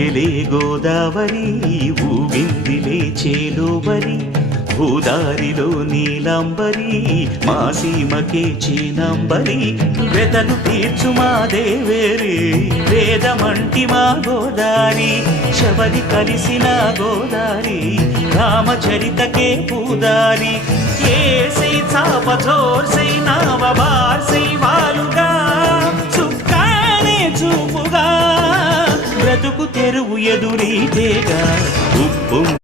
ఊగెలే గోదావరి ఊగిందిలే చేలోబరి భూదారిలో నీలంబరి మా సీమకే చీనంబరి వెతలు తీర్చు మా దేవేరి వేదమంటి మా గోదారి శబరి కలిసిన గోదారి రామచరితకే పూదారి ఏసై చాప చోర్సై నావ బార్సై వాలుగా చుక్కానే చూపుగా బ్రతుకు తెరువు ఎదురీతేగా ఉప్పు